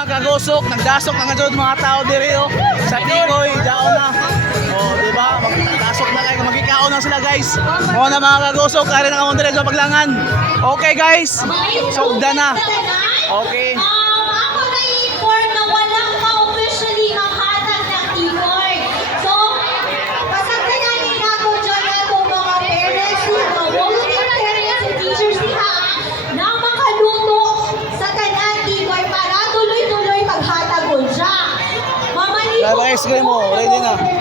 Mga kagusok, nagdasok na nga mga tao diri oh. Sa Tikoy, daon na. Oh, di ba? Magdasok na kayo, magkikaon na sila guys. Oh na mga kagusok, kaya na kamon diri sa Paglangan. Okay guys. Sugda na. Okay. Ako na-inform na walang ma-officially mahatag ng Tikoy. So, pasagdanan ako dyan atong mga parents, mga volunteer parents and teachers diha na makaluto sa tanan Tikoy para tuloy-tuloy maghatag ko dyan. Bye-bye, ice cream mo. Ready na.